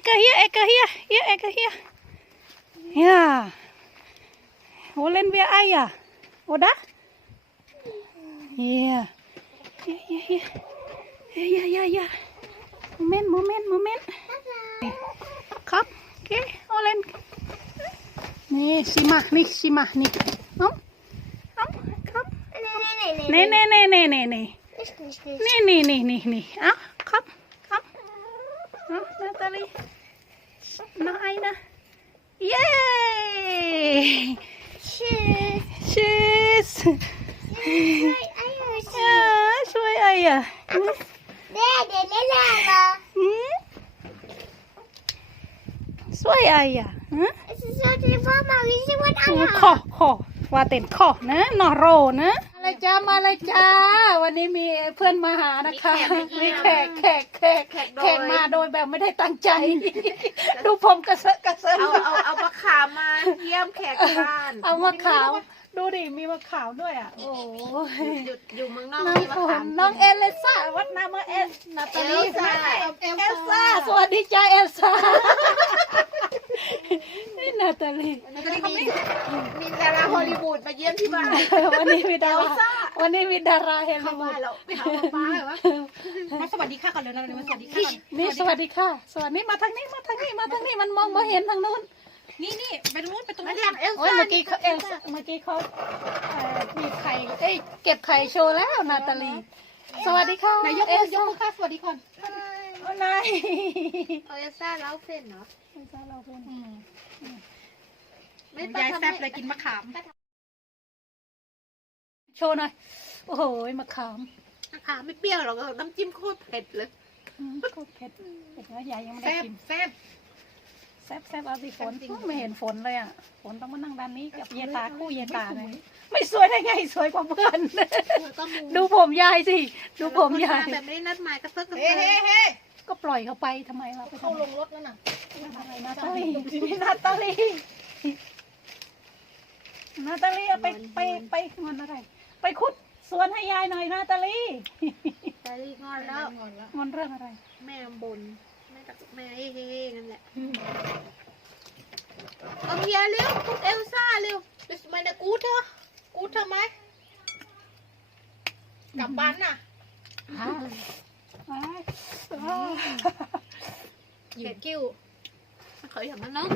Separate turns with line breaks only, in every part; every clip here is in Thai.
Eka hiya, Eka hiya, hiya Eka hiya. Ya. Yeah. Olen biya ayah. Oda? Yeah. Iya. Yeah, iya, yeah, iya, yeah. iya. Yeah, iya, yeah, iya, yeah, iya. Yeah. Moment, moment, moment. Kap, uh -huh. oke, okay. olen. Nih, simah nih, simah nih. Om, om, kap.
Nih, nih, nih, nih, nih, nih. Nih, nih, nih, nih, nih.
Ah, ตอรี่น้องนะ เย้
ชิส
ชิสช่วยไอ้ช่วยไอ้
เหเด็กเด็กเล่นอะไ
ช่วยไอ้เหช่
วยที่พ่อมาวิ่งวันอะ
ข้อข้อว่าเต็มข้อนะนอโรนะยจ้ามาเลยจ้า วันนี้มีเพื่อนมาหานะคะ มีแขกแขกแขกแขกมาโดยแบบไม่ได้ตั้งใจ ดูผมกระเซาะกระเซาะเ
อาเอาเอามาขามมาเยี่ยมแขกที่บ้าน
เอามาขาวดูดิมีมาขาวด้วยอ่ะ โ
อ้ยอยู่เมืองนอกมาขาว
น้องเอลซ่าวัดนามาเอลนาตาลีเอลซ่าสวัสดีจ้าเอลซ่านี่นาตาลี
ามีดาราฮอลลีวูดมาเยี่ยมที่บ้าน
วันนี้มีดาราวันนี้มีดาราเฮลล
ีวูดสวัสดีค่ะก่อนเลยนะสวัสดีค่ะ
นี่สวัสดีค่ะสวัสดีมาทางนี้มาทางนี้มาทางนี้มันมองมาเห็นทางนู้น
นี่นี่ไปตรงนู้นไปตรงนี
้เอลซ่าเมื่อกี้เขาเอลซ่าเมื่อกี้เขาหีบไข่เอ้ยเก็บไข่โชว์แล้วนาตาลีสวัสดีค่ะ
นายยกยกมือค่ะสวัสดีค่ะนโอ้นายเอลซ่าเล่าเพลงเนาะยายแซ่บเลยกินมะขาม
โชว์หน่อยโอ้โหมะขาม
มะขามไม่เปรี้ยวหรอกน้ำจิ้มโคตรเผ็ดเลย
โคตรเผ็ดเผ็ดแลยายยังไม่ได้กินแซ่บ แซ่บ แซๆอาสิฝน ไม่เห็นฝนเลยอ่ะ ฝนต้องมานั่งด้านนี้กับเยตาคู่เยตาเลยไม่สวยได้ไงสวยกว่าเพื่อน ดูผมยายสิ ดูผมยาย
แบบไม่ได้นัดหมายก็ะเซาะกันเลย
ก็ปล่อยเขาไปทำไมล่ะ
เข้าลงรถแล้วน่ะ
นาตาลีนี่นาตาลีนาตาลีเอาไปไปไปงอนอะไร ไปขุดสวนให้ยายหน่อยนาตาลี
นาตาลีงอนแล้วงอนเรื่องอะไร แม่บนแม่ตักแม่เฮ้นั่นแหละเอาเฮียเร็วคุณเอลซ่าเร็วเดีมัเนี่กูเธอกูเธอไหมกลับบ้านน่ะเกี้ยวมาเขยแบบนันเนาะ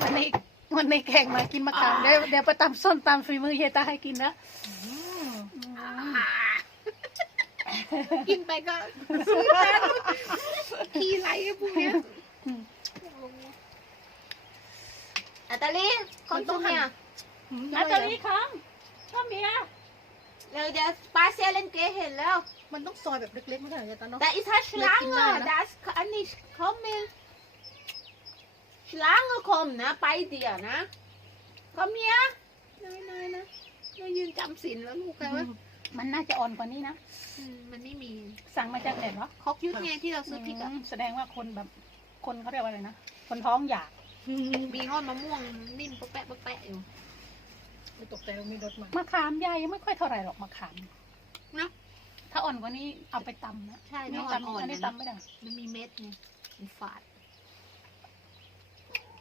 วันนี้วันนี้แกงมากินมะขามเดี๋ยวเดี๋ยวไปตำส้นตำฝีมือเฮียตาให้กินนะ
กินไปก็ซื้อแล้วทีไรพวกเนี้ยอาตาลีคนตังเนี่ยอาตาลีครับชอบเมียเราจะปาเซียเลนเกเห็นแล้ว
มันต้องซอยแบบเล็กๆไม่ใช่เหรอจ๊ะน้อง
แต่อีทัตชลังอ่ะดัส t อันนี้ come i ลชลังก็ c o m นะไปเดียนะ c o m เ h ี r e
นายนายนะนายยืนจำสินแล้วลูกใครวะมันน่าจะอ่อนกว่านี้นะมันไม่มีสั่งมาจากไหนวะคอกยุดไงที่เราซื้อพริกอ่ะแสดงว่าคนแบบคนเขาเรียกว่าอะไรนะคนท้องอยาก
มีหรอดมะม่วงนิ่มแปะแปะอยู่
ไม่ตกใจเราไม่ลดมามะขามยายยังไม่ค่อยเท่าไหรหรอกมะขามนะถ้าอ่อนกว่านี้เอาไปตำนะ ใช่ไม่ตำอ่อนนี่ตำไม่ไดง
มันมีเม็ดไงมีฝาด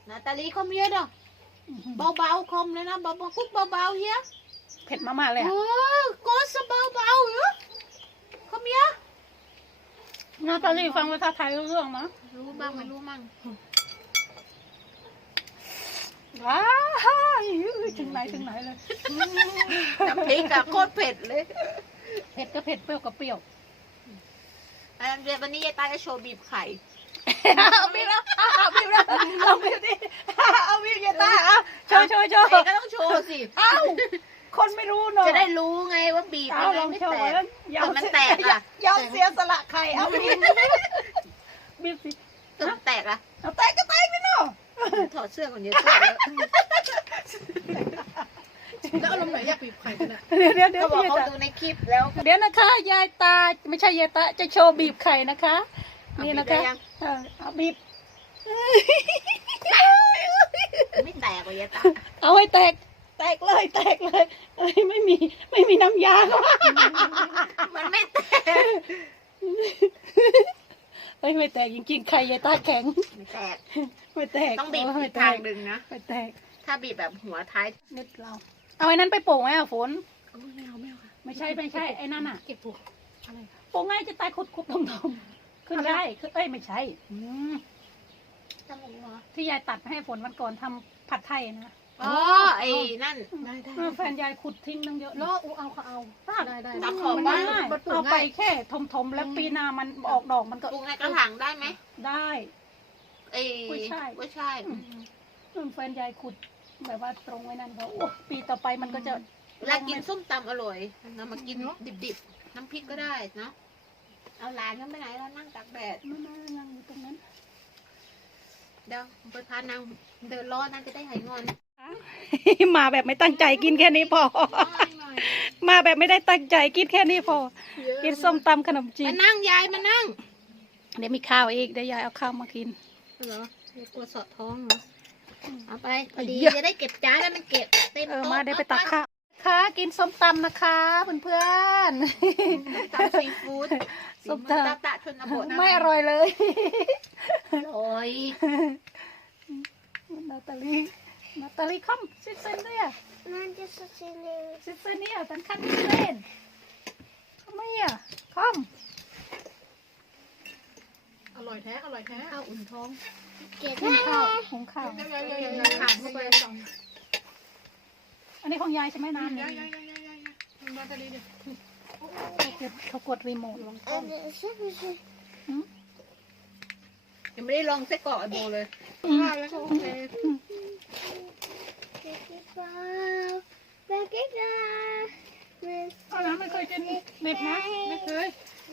นาตาลีคมเยอะดอกเบาๆคอมเลยนะเบาๆบคุกเบาเบาเฮีย
เผ็ดมากๆเลยอ่ะโ
อ้ก็สเบาเบาเนาะคมเยอะ
นาตาลี ฟังภาษาไทยรู้เรื่องมั้ย
รู้บ้างไม่รู้มั่ง
ว้าฮ่าถึงไหนถึงไหนเลย
น้ำพริกอะโคตรเผ็ดเลย
ผ็ดก็เผ็ดเปรี้ยวก็เปรี้ยว
อันเดียวันนี้ยายตาจะโชว์บีบไข่
เอาบีบแล้วเอาบีบแล้วเอาบีบดิเอาบีบยายตาเอาโชว์โชว์โช
ว์ก็ต้องโชว์สิ
เอ้าคนไม่รู้เนาะจ
ะได้รู้ไงว่าบีบไม่แตกยอวมันแตกอะ
ยอมเสียสละไข่ เอาบีบบีบสิแตกอะเอาแตกก็แตกไปเนาะ
ถอดเสื้อของยายตา
จะอารมณ์ไหนอยากบีบไข่ขนาดเดี๋ยวเดี๋ยวเขา
บอกเขาดูในคลิปแล้ว
เดี๋ยวนะคะยายตาไม่ใช่ยายตาจะโชว์บีบไข่นะคะนี่นะคะเอาบีบ
ไม่แตกยายตา
เอาให้แตกแตกเลยแตกเลยไม่มีไม่มีน้ำยาหรอ
มันไม่แตก
ไม่ไม่แตกจริงๆไข่ยายตาแข็งไม่แตกไม่แตก
ต้องบีบไข่ดึงนะไม่แตกถ้าบีบแบบหัวท้าย
นิดเราเอาไอ้นั้นไปปลูกไหมอ่ะฝนไม่เอาม่ค่ะ ไม่ใช่ไม่ใช่ ไอ้นั่นอ่ะเก็บปลูกอะไรปลูกง่ายจะตายขุดขุดตรงๆขึ้นได้ขึ้เอ้ยไม่ใช่ อืมที่ยายตัดให้ฝนวันก่อนทำผัดไทยนะ
อ๋อไอ้นั่นได้
ได้แฟนยายขุดทิ้งนั้งเยอะ
แล้วอูเอาเขาเอา ได้ได้ตัดของ่า
ยเอาไปแค่ ทมๆแล้วปีหนามันออกดอกมันก็ป
ลูกในกระถางได้ไหม ได้ไอ้ไม่ใช่ไม่ใช่
แฟนยายขุดแบบว่าตรงไว้นั่นเราโปีต่อไปมันก็จะ
ลากินส้มตำอร่อยนำมากินดิบๆ น้ำพริกก็ได้นะเอาหลานก็ไปไหนแล้วนั่งตากแดด
มาๆนั่งตรงนั้น
เดี๋ยวไปพานางเดินรอนั่งจะได้หายงอน
มาแบบไม่ตั้งใจกินแค่นี้พอมาแบบไม่ได้ตั้งใจกินแค่นี้พอกินส้มตำขนมจีนม
านั่งยายมานั่ง
เดี๋ยวมีข้าวอีกเดี๋ยวยายเอาข้าวมากิน
เหรอกลัวสอดท้องเหรอเอาไปพอดีจะได้เก็บจานแล้วมันเก็บ
เต็มโต๊ะมาได้ไปตักข้าวค่ะกินส้มตำนะคะ เพื่อนเพื่อน
ตำซีฟู้ดส้มตำตะชนบท
ไม่อร่อยเลยอร่อยนาตาลีนาตาลีคอมซิเซนด้วยอ่ะ
น่นจะซิเซน
ซิเซนเนี่ยตัคันซิเซนทำไมอ่ะคอม
อร่อยแท้อร่อยแท้ข
้าวอุ่นท้องเกข้าวของข้าวอันนี้ของยายใช่ไหมน้ำานย่ยายขาเก็บยขากดรีโยทาองก่อน
ยังไม่ได้ลอยเา้ยกรอบไอโบเลยเอาละไ
ย่าคยกิยเา็ยนะไม่เคย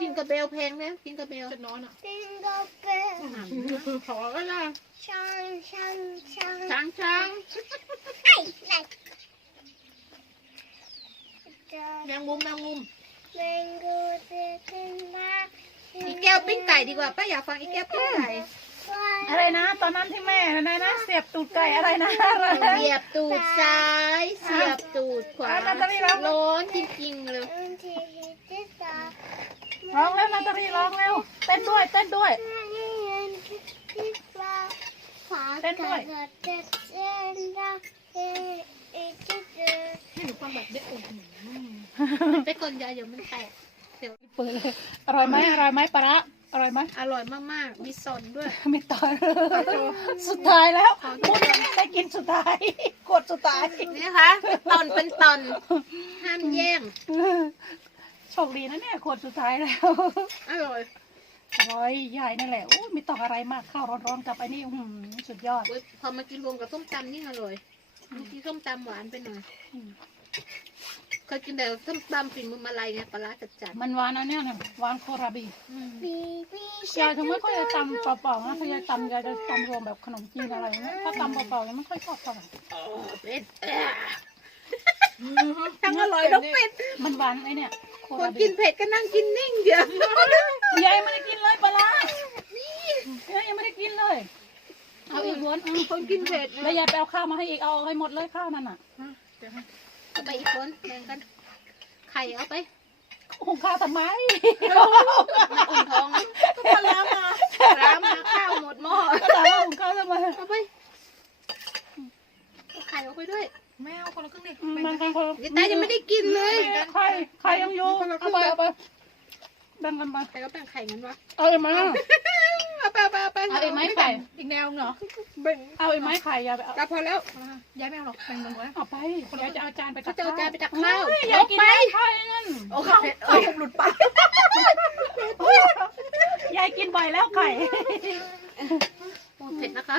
กินกระเบลแพงไหมกินกระเบล
จะนอนอ่ะ
กินกระเบลขอก็ได้ช้างช้างช้าง
ช้างช่างไอ
้แมงมุมแมงมุม แมงกูเซกินมากอีแก้วปิ้งไก่ดีกว่าป้าอยากฟังอีแก้วปิ้งไก่
อะไรนะ ตอนนั้นที่แม่อะไรนะ เสียบตูดไก่ อะไรนะ
เสียบตูดซ้ายเสียบตูดขวาตอนน้เราโนจริงๆเลย
ร้องเร็วนาตาลีร้องแล้วเต้นด้วยเต้นด้วยเต้นด้วยให้
หนูฟังแบบได้อุ่นไปคนยาเดี๋ยวมันแตก
อร่อยไหมอร่อยไหมปลาอร่อยไหม
อร่อยมากมากมีสนด้วย
มีตอนสุดท้ายแล้วพูดไม่ได้กินสุดท้าย กดสุดท้าย
นี่คะตอนเป็นตอนห้ามแย่ง
โชคดีนะเนี่ยขวดสุดท้ายแล้ว อร่อยร้อยใหญ่นั่นแหละอู้ไม่ต้องอะไรมากข้าวร้อนๆกับไอ้นี่หืมสุดยอด
พอมา กินรวมกับส้มตำนี่อร่อยเมื่อกี้ส้มตำหวานไปหน่อย เคยกินแต่ส้มตำฝีมือมาลายไงปลาจัดจัด
มันหวานนะเนี่ยหวานโคราบียายึงไม่ค่อยจะตำเปล่าๆนะถ้ายามตำยายจะตำรวมแบบขนมจีนอะไรนะถ้าตำเปล่าๆมันไม่ค่อยชอบเท่าไหร่
โอ้เป็ดทั้งอร่อยทั้งเป็ด
มันหวานไอ้เนี่ย
คนกินเผ็ดก็นั่งกินนิ่งเดี๋ยว
ยายไม่ได้กินเลยปลาเนี่ยยังไม่ได้กินเลยเอาอีกคนคนกินเผ็ดแล้วยายแปาข้าวมาให้อีกเอาให้หมดเลยข้าวนั่นอ่ะ
ไปอีกคนแบ่งกัน ไข่เอาไปหงข้าวทำไมหงทองก็ปลาล้ามาปลาล้ามาข้าวหมดหม้อ
ปลา้าหงข้าวทำไมเอา
ไปไข่เอาไปด้วย
ม่เอาคนละครึ่งดิมันกันคนละ
แต่ยังไม่ได้กินเลย
ไข่ไข่ยังอยู่เอาไปเอาไปแบ่งกันไปใคร
ก็แบ่งไข่งั้นวะ เอาไอ้ไม้เอาไปเอาไปเอาไอ้ไม้ไข่อีกแนวเหรอ
เอาไอ้ไม้ไข่ยาไปเอาจับพอแล้ว ยายไม่เอาหรอกแบ่งกันไว้เอาไปคนยายจะเอาจานไป
จับจอาจานไปจับข้าว
ยายกินไข่เงิน
โอ้โไข่หลุดปาก
ยายกินบ่อยแล้วไข่เผ็ดนะคะ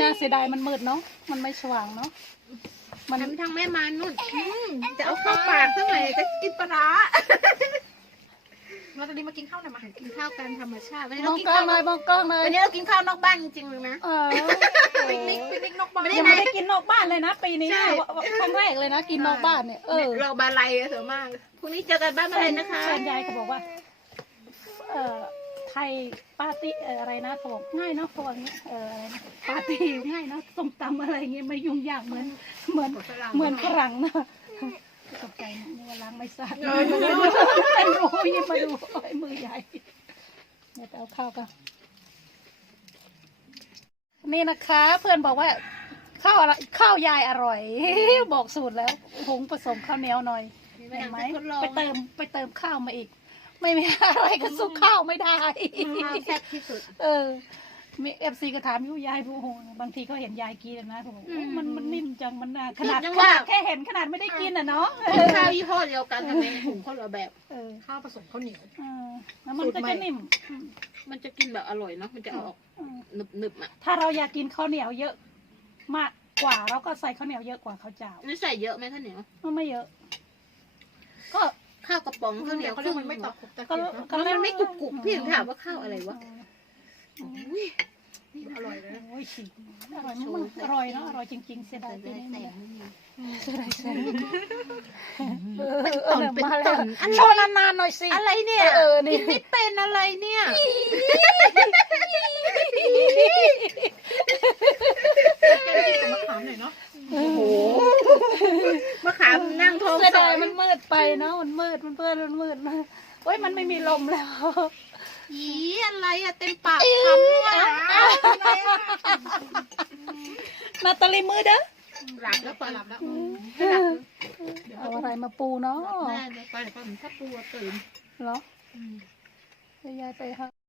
น่าเสียดายมันมืดเนาะ มันไม่สว่างเนาะ
มันทางแม่มานุ่นจะเอาข้าวปากเท่าไหร่จะกินปลาเราตอนนี้มากินข้าวหน่อมาหันกินข้าวกันธรรมชาติวัน
นี้เรากินข้าวเลยมองกล้องเลยวั
นี้เรากินข้าวนอกบ้านจริงเลยนะปีนี้ปีนี้นอกบ้าน
ยังไม่ได้กินนอกบ้านเลยนะปีนี้ใช่ครั้งแรกเลยนะ กินนอกบ้านเนี่ยเ
ออเราบาลัยเสอะมากพรุ่งนี้เจอกันบ้านมาเลยนะคะช่
วนยายเขาบอกว่าไทยปาตี้อะไรนะขนมง่ายนะขนมอะไรนะปาร์ตี้ง่ายนะส้มตำอะไรเงี้ยไม่ยุ่งยากเหมือนเหมือนเหมือนฝรั่งนะตกใจนมือล้างไม่สะอาดเลยไปดูยิ่มาดูไอ้มือใหญ่เนี่ยเอาข้าวกันนี่นะคะ เพื่อนบอกว่า ข้าวอะไรข้าวยายอร่อย บอกสูตรแล้วผงผสมข้าวเหนียวหน่อยไหมไปเติมไปเติมข้าวมาอีกไม่ไม่อะไรก็สุกข้าวไม่ได้แซ่บที่สุดเออ มีเอฟซีก็ถามยูยายผู้โหบางทีก็เห็นยายกินนะผมมันมันนิ่มจังมันขนาดแค่เห็นขนาดไม่ได้กินอ่ะเนาะ
ข้าวยี่ห้อเดียวกันทำไมนถุงคนละแบบข้าวผสมข้าวเหนียว
แล้วมันจะนิ่ม
มันจะกินแบบอร่อยเนาะมันจะออกหนึบหนึบอ่ะ
ถ้าเราอยากกินข้าวเหนียวเยอะ มากกว่า เราก็ใส่ข้าวเหนียวเยอะกว่าข้าวเจ้า
ไม่ใส่เยอะไหมข้าวเหนียวไม่เยอะ ก็ข้าวกระป๋องข้าวเหนียว
ครึ่งมันไม่ตอบกรุบ
กรัเแล้วมันไม่กรุบกรุบพี่ถึงถามว่าข้าวอะไรวะอุ้ยอร่อยนะ
อร่อยมากจริงๆเสียดายไปเลยเนี่ยเสียดายเป็นต้นชว์นานๆหน่อยสิ อ
ะไรเนี่ยเออ
นี่เป็นอะไรเนี่ยโอ้ลมเสายมันมืดไปเนาะมันมืดมันเพื่อนมันมืดมาโอ้ยมันไม่มีลมแล้ว
ยีอะไรอะเต็มปากคำด้วย
มาตะลีมือเด้อ
หลับแล้วปอหลับแล้ว
เดี๋ยวเอาอะไรมาปูเนาะ
แม่ไปเดี๋ไปถ้าปูตื่น
เหรอ ยายไปค่ะ